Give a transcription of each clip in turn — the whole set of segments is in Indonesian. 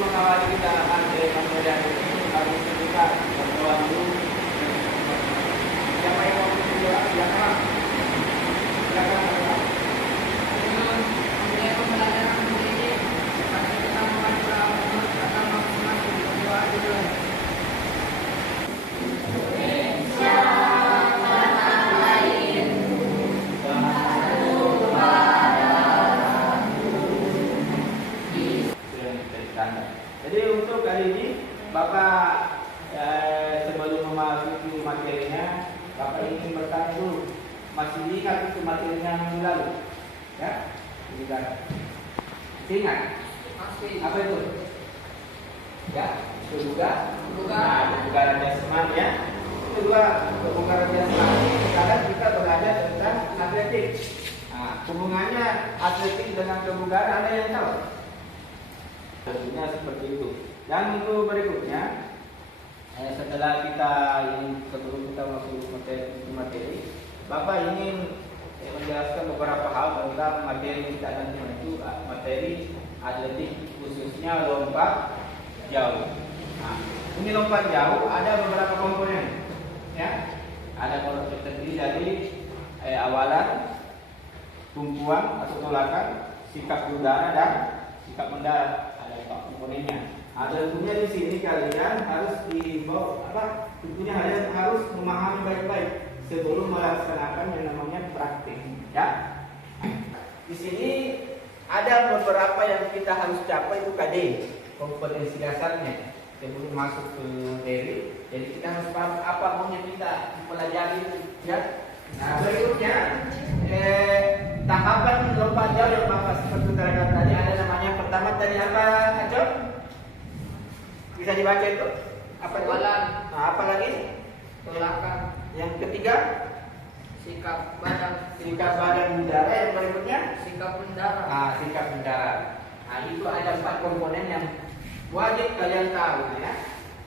mengawali kita materi ini harus kita berdoa dulu. Siapa yang mau berdoa? Silakan. Silakan. Jadi untuk kali ini Bapak sebelum memasuki materinya, Bapak ingin bertanya dulu, masih ingat itu materinya yang lalu? Ya, ingat? Apa itu? Ya, kebugaran jasmani ya. Kedua, kebugaran jasmani. Sekarang kita belajar tentang atletik. Nah, hubungannya atletik dengan kebugaran ada yang tahu? Tentunya seperti itu. Dan untuk berikutnya, setelah kita sebelum kita masuk materi, Bapak ingin menjelaskan beberapa hal tentang materi kita nanti, itu materi atletik, khususnya lompat jauh. Nah, ini lompat jauh ada beberapa komponen, ya. Ada komponen terdiri dari awalan, tumpuan atau tolakan, sikap udara dan sikap mendarat. Komponennya. Tentunya di sini kalian harus dibawa tentunya kalian harus memahami baik-baik sebelum melaksanakan yang namanya praktik, ya. Di sini ada beberapa yang kita harus capai, itu KD, kompetensi dasarnya sebelum masuk ke materi. Jadi kita harus paham apa maunya kita pelajari, ya. Nah, berikutnya tahapan lompat jauh yang Bapak seperti utarakan tadi ada namanya. Pertama tadi apa, Acok? Bisa dibaca itu? Apa itu? Nah, apa lagi? Tolakan. Yang ketiga? Sikap badan. Sikap badan udara. Yang berikutnya? Sikap mendarat. Nah, sikap mendarat. Nah, itu ada 4 komponen yang wajib kalian tahu, ya.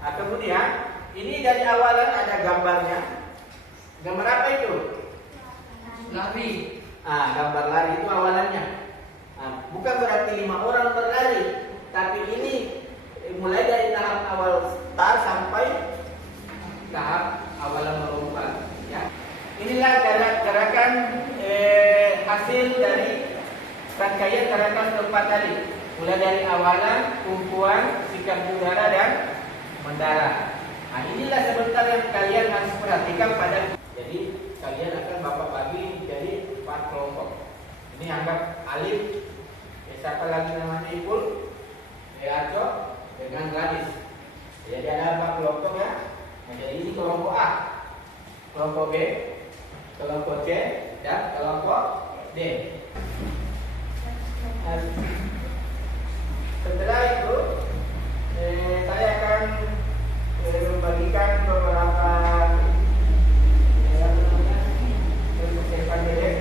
Nah, kemudian ini dari awalan ada gambarnya. Gambar apa itu? Lari. Nah, gambar lari itu awalannya. Nah, bukan berarti 5 orang berlari, tapi ini mulai dari tahap awal start sampai tahap awalan melompat. Ya. Inilah gerakan hasil dari rangkaian gerakan keempat tadi. Mulai dari awalan, tumpuan, sikap udara dan mendarat. Nah, inilah sebentar yang kalian harus perhatikan pada. Jadi kalian akan Bapak bagi jadi 4 kelompok. Ini anggap alif. Siapa lagi namanya Ipul? Aco dengan Gadis. Jadi ada 4 kelompok, ya. Nah, jadi ini kelompok A, kelompok B, kelompok C, dan kelompok D. Nah, setelah itu saya akan membagikan beberapa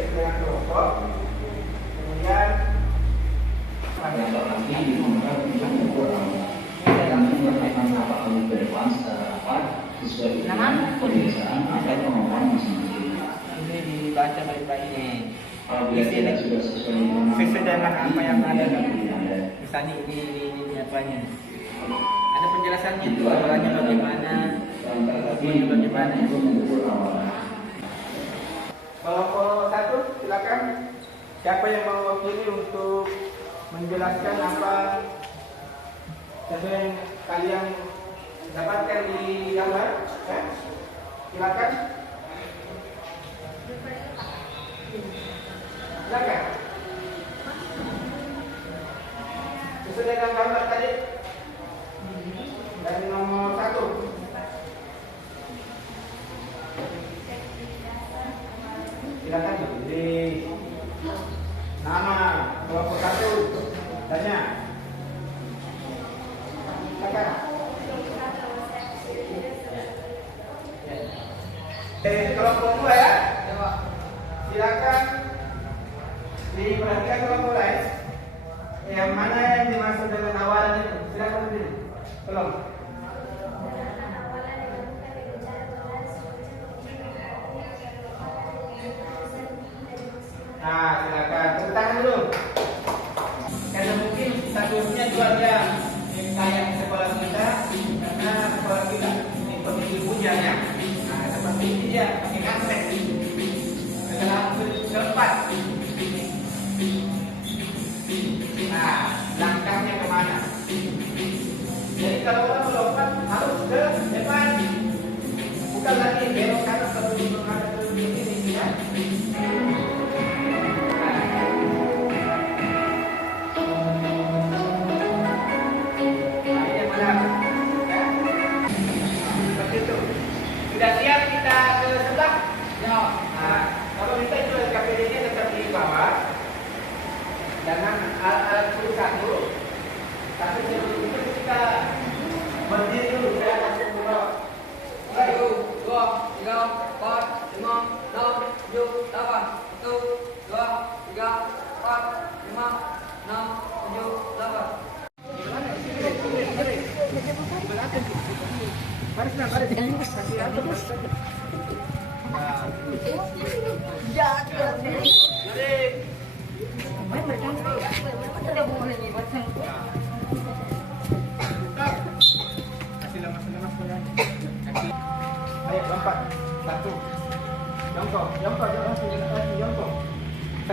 dengan kelompok. Kemudian ini dibaca baik-baik nih. Di sini sesuai dengan apa yang ada. Misalnya ini apanya? Ada penjelasannya itu, awalnya bagaimana, tujuannya bagaimana. Kelompok 1, silakan. Siapa yang mewakili untuk menjelaskan apa yang kalian dapatkan di gambar? Ya? Silakan. Silakan. Sesuai dengan gambar tadi dari nomor 1. Silakan berdiri. Nama kelompok 1. Tanya. Silakan. Kelompok 2, ya. Silakan diperhatikan kelompok lain. Yang mana yang dimaksud dengan awalan itu? Silakan berdiri. Tolong. Nah, silakan tepuk tangan dulu. Karena mungkin statusnya 2 jam. sayang sekolah kita karena sekolah kita ini pemilik punyanya. Nah, seperti ini dia pakai karpet. Setelah keempat. Nah, langkahnya kemana? Jadi kalau orang melompat harus ke depan, bukan lagi belok kanan atau belok kanan atau ini ya. Sudah siap kita ke sebelah? Ya. Nah, kalau kita itu KPD-nya tetap di bawah. Jangan alat satu. Tapi sebelum itu kita berdiri dulu. Ya, langsung ke bawah. 1, 2, 3, 4, 5, 6, 7, 8. 1, 2, 3, 4, 5, 6, 7, 8. Baris. Kasih atur. Kasih lemas ayo lompat. 1. Jongkok.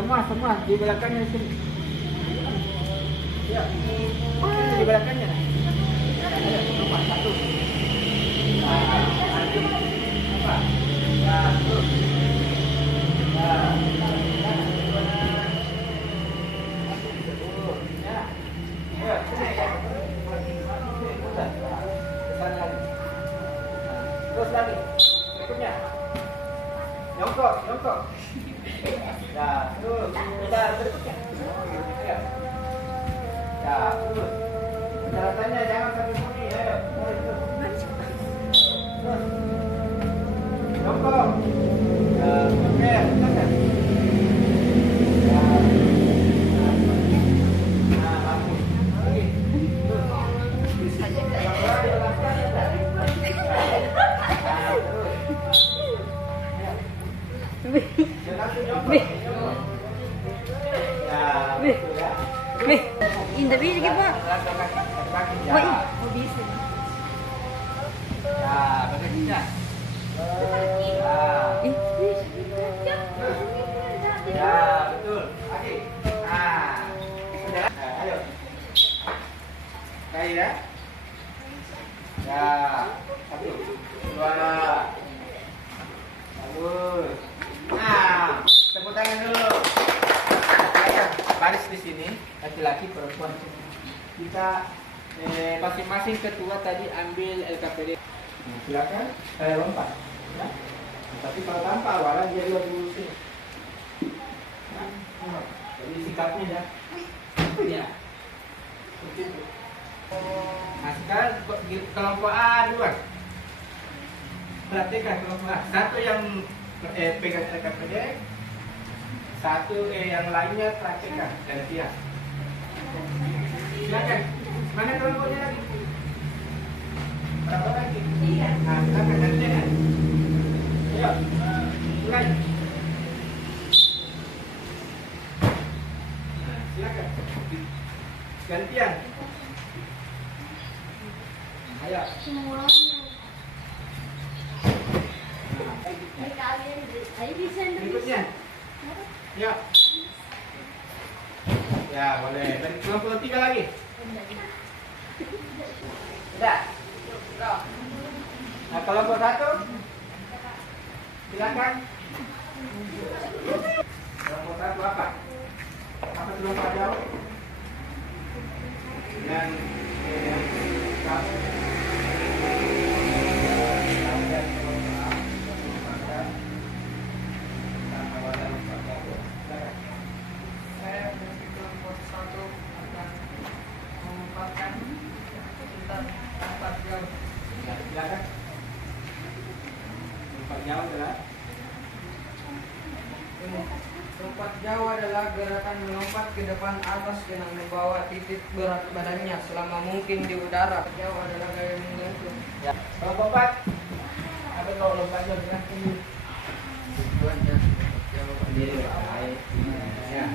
Semua di belakangnya sini. Ya. Di belakangnya. Ayo lompat 1. Terus lagi, berikutnya, jongkok. Ya, terus, kita berikutnya. Ya, terus. Caratannya jangan sampai sini, ayo. Jongkok. Ya, oke, silakan. Ya. Nah, bagus. Lagi. Terus. Hindi bisa ka pa. Wai, bisa. Ya, bagusnya. Ya, betul. Lagi. Sudah. Ayo. Kayak ya. Ya, 1, 2. Bagus. Nah, tepuk tangan dulu. Baris di sini, laki-laki, perempuan. Kita masing-masing ketua tadi ambil LKPD. Nah, silakan saya lompat. Ya. Tapi kalau tanpa awalan dia dua dulu sini. Nah, jadi sikapnya ya. Ya. Seperti itu. Nah, sekarang kelompok A duluan. Perhatikan kelompok A. Satu yang pegang LKPD, satu yang lainnya praktekkan gantian. Silakan. Mana kelompoknya lagi? Berapa lagi? Nah, silakan gantian. Ayo, mulai. Nah, silakan. Gantian. Ayo. Berikutnya. Ya. Ya, boleh. Dan kelompok 3 lagi. Sudah. Nah, kelompok 1. Silakan. Kelompok 1 apa? Apa kelompok jauh? Dan Saya dari kelompok 1 akan mengungkapkan tentang lompat jauh. ya, silakan. Lompat jauh adalah Lompat jauh adalah gerakan melompat ke depan atas dengan membawa titik berat badannya selama mungkin di udara. Jauh adalah gaya menggantung. ya. Kelompok 4. Apa kalau lompat jauh adalah Tujuannya jauh sendiri. Baik. Ya.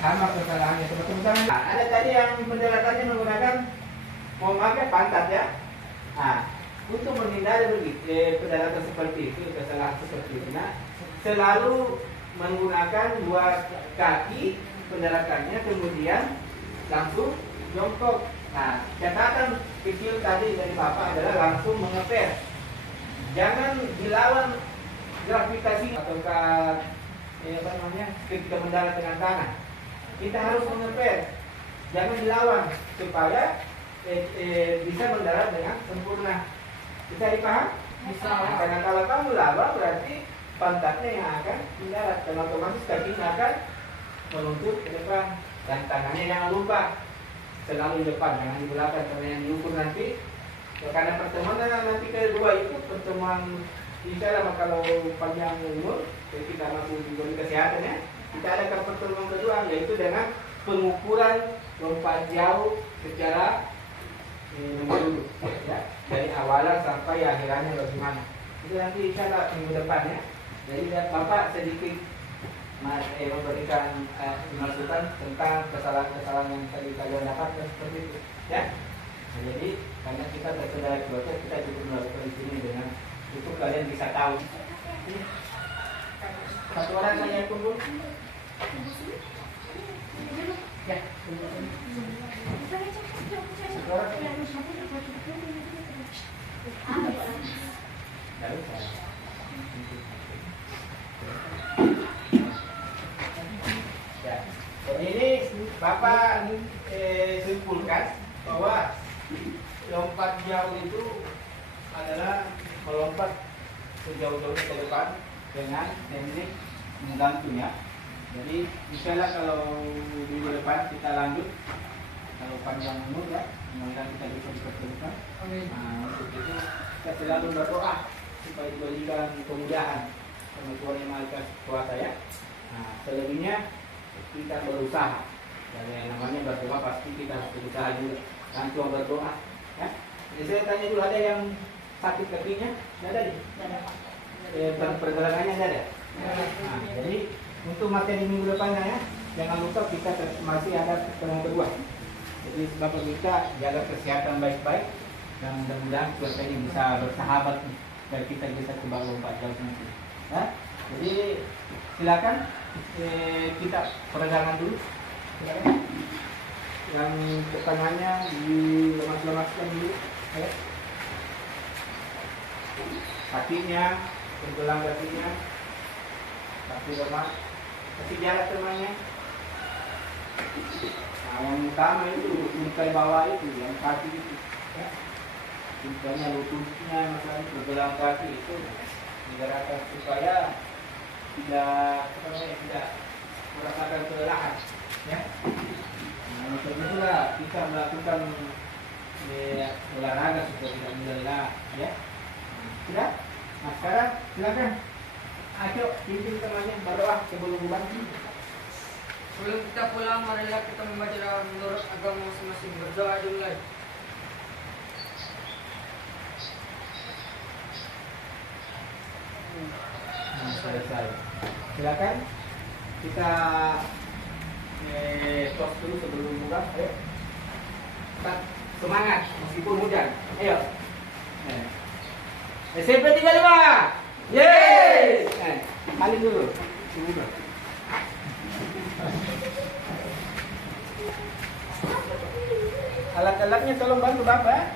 sama kesalahannya teman-teman. Nah, ada tadi yang penjelasannya menggunakan memakai pantat ya. Nah, untuk menghindari pendaratan seperti itu, kesalahan seperti itu, nah, selalu menggunakan dua kaki pendaratannya, kemudian langsung jongkok. Nah, catatan kecil tadi dari Bapak adalah langsung mengepel. Jangan dilawan gravitasi ataukah ketika mendarat dengan tanah. Kita harus mengepel, jangan dilawan supaya bisa mendarat dengan sempurna. Bisa dipaham? Bisa. Nah, karena kalau kamu lawan berarti pantatnya yang akan mendarat dan otomatis kakinya akan meluncur ke depan dan tangannya jangan lupa selalu di depan, jangan di belakang karena yang diukur nanti ya, karena pertemuan nanti kedua itu pertemuan insya kalau panjang umur kita masuk di kesehatan ya, kita adakan pertemuan kedua yaitu dengan pengukuran lompat jauh secara menyeluruh ya, dari awalan sampai akhirannya bagaimana itu nanti insya Allah minggu depan ya. Jadi Bapak sedikit memberikan masukan tentang kesalahan-kesalahan yang tadi kalian dapatkan seperti itu ya. Nah, jadi karena kita bersaudara keluarga, kita cukup melakukan di sini dengan itu kalian bisa tahu. Satu orang saya tunggu. Ya. Satu orang. Lalu saya. Ini Bapak simpulkan bahwa lompat jauh itu adalah melompat sejauh-jauhnya ke depan dengan teknik menggantung ya. Jadi misalnya kalau minggu depan kita lanjut, kalau panjang umur ya, semoga kita bisa dipertemukan. Nah, untuk itu kita selalu berdoa supaya diberikan kemudahan sama Tuhan Yang Maha Kuasa ya. Nah, selebihnya kita berusaha. Dan yang namanya berdoa pasti kita harus berusaha juga. Dan cuma berdoa. Ya. Jadi saya tanya dulu, ada yang sakit kakinya? Tidak ada nih? Pergerakannya tidak ada? Nah, jadi untuk materi minggu depannya ya, jangan lupa kita masih ada pertemuan kedua. Jadi Bapak kita jaga kesehatan baik-baik dan mudah-mudahan keluarga ini bisa bersahabat nih, dan kita bisa coba lompat jauh nanti. Ya. Jadi silakan kita peregangan dulu. Silakan. Yang pertanyaannya dilemas-lemaskan dulu. Ya. Kakinya, tenggelam kakinya, kaki lemas, kasih jarak temannya. Nah, yang utama itu lutut bawah itu, yang kaki itu. Ya. Misalnya lututnya, misalnya tenggelam kaki itu digerakkan supaya tidak merasakan kelelahan. Ya. Nah, untuk itulah kita melakukan olahraga supaya tidak lelah. Ya. Sudah? Nah sekarang silakan. Ayo pimpin temannya berdoa sebelum bantu. Sebelum kita pulang, marilah kita membaca menurut agama masing-masing. Berdoa dulu. Nah, selesai. Silakan kita tos dulu sebelum buka. Ayo. Tetap semangat meskipun hujan. Ayo. SMP 35. Yeay! Alin dulu. Alat-alatnya tolong bantu Bapak.